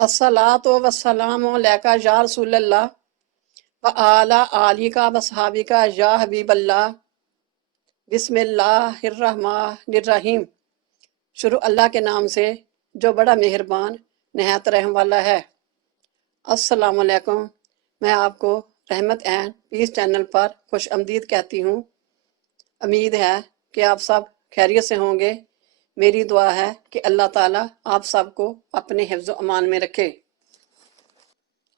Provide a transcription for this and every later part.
अस्सलातु वस्सलामु अलैका या रसूलल्लाह व आला आलिका व सहाबिका या हबीबल्लाह। बिस्मिल्लाहिर्रहमानिर्रहीम। शुरू अल्लाह के नाम से जो बड़ा मेहरबान नहायत रहम वाला है। अस्सलामु अलैकुम। मैं आपको रहमत एंड पीस चैनल पर खुश आमदीद कहती हूँ। उम्मीद है कि आप सब खैरियत से होंगे। मेरी दुआ है कि अल्लाह ताला आप सबको अपने हिफ्ज़ अमान में रखे।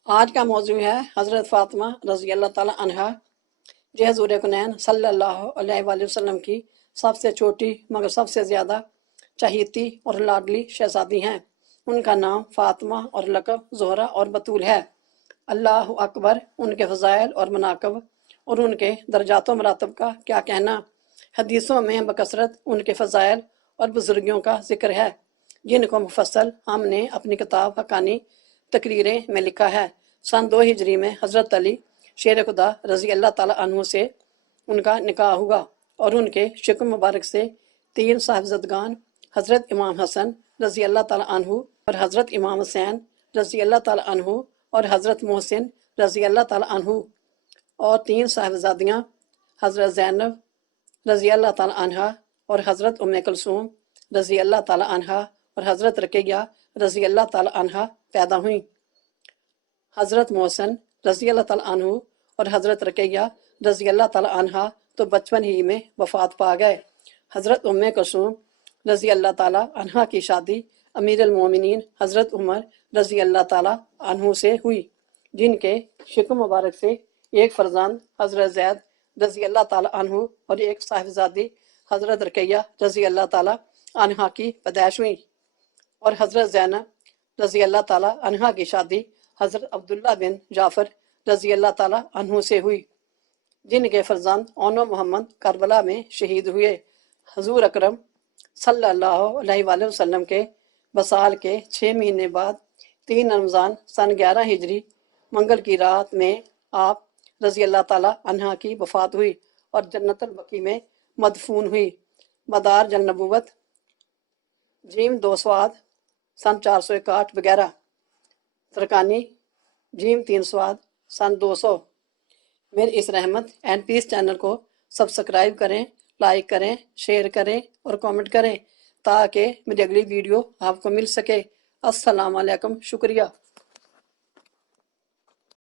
आज का मौजू है हज़रत फ़ातिमा रज़ी अल्लाह ताला अन्हा, जो हज़ूर कुनैन सल्लल्लाहु अलैहि वसल्लम की सबसे छोटी मगर सबसे ज़्यादा चहीती और लाडली शहज़ादी हैं। उनका नाम फ़ातिमा और लक़ब ज़ोहरा और बतूल है। अल्लाह अकबर। उनके फ़ज़ाइल और मनाक़ब और उनके दर्जात मरातब का क्या कहना। हदीसों में बकसरत उनके फ़ज़ाइल और बुज़ुर्गियों का ज़िक्र है, जिनको मुफस्सल हमने अपनी किताब हक़ानी तकरीरें में लिखा है। सन 2 हिजरी में हज़रत अली शेर खुदा रज़ी अल्लाह ताला अन्हु से उनका निकाह हुआ और उनके शिकम मुबारक से 3 साहबज़दगान हज़रत इमाम हसन रज़ी अल्लाह ताला अन्हु और हज़रत इमाम हुसैन रज़ी अल्लाह ताला अन्हु और हज़रत मोहसिन रज़ी अल्लाह ताला अन्हु और 3 साहबज़ादियाँ हज़रत ज़ैनब रज़ी अल्लाह ताला अन्हा और हज़रत उम्मे कुलसूम रज़ी अल्लाह ताला अन्हा और हज़रत रक़ैया रज़ी अल्लाह ताला अन्हा पैदा हुई। हज़रत मोहसिन रज़ी अल्लाह ताला अन्हु और हज़रत रक़ैया रज़ी अल्लाह ताला अन्हा तो बचपन ही में वफ़ात पा गए। हज़रत उम्मे कुलसूम रज़ी अल्लाह ताला अन्हा की शादी अमीरुल मोमिनीन हज़रत उमर रज़ी अल्लाह ताला अन्हु से हुई, जिनके शिकम मुबारक से एक फ़र्ज़ांद हज़रत ज़ैद रज़ी अल्लाह ताला अन्हु और एक साहिबजादी हज़रत रक़ैया रज़ी अल्लाह ताला अन्हा की पैदाइश हुई और हज़रत ज़ैनब रज़ी अल्लाह ताला अन्हा की शादी हज़रत अब्दुल्ला बिन जाफ़र रज़ी अल्लाह ताला अन्हु से हुई, जिनके फ़र्ज़ांद ओनो मोहम्मद करबला में शहीद हुए। हज़ूर अकरम सल्लल्लाहु अलैहि वसल्लम के बसाल के 6 महीने बाद 3 रमज़ान सन 11 हिजरी मंगल की रात में आप रज़ी अल्लाह ताला अन्हा की वफ़ात हुई और जन्नतुल बकी में मदफून हुई। मदार जन नबूवत जीम 2 स्वाद सन 461 वगैरह। तरकानी जीम 3 स्वाद सन 200। मेरे इस रहमत एंड पीस चैनल को सब्सक्राइब करें, लाइक करें, शेयर करें और कमेंट करें ताकि मेरी अगली वीडियो आपको मिल सके। अस्सलाम वालेकुम। शुक्रिया।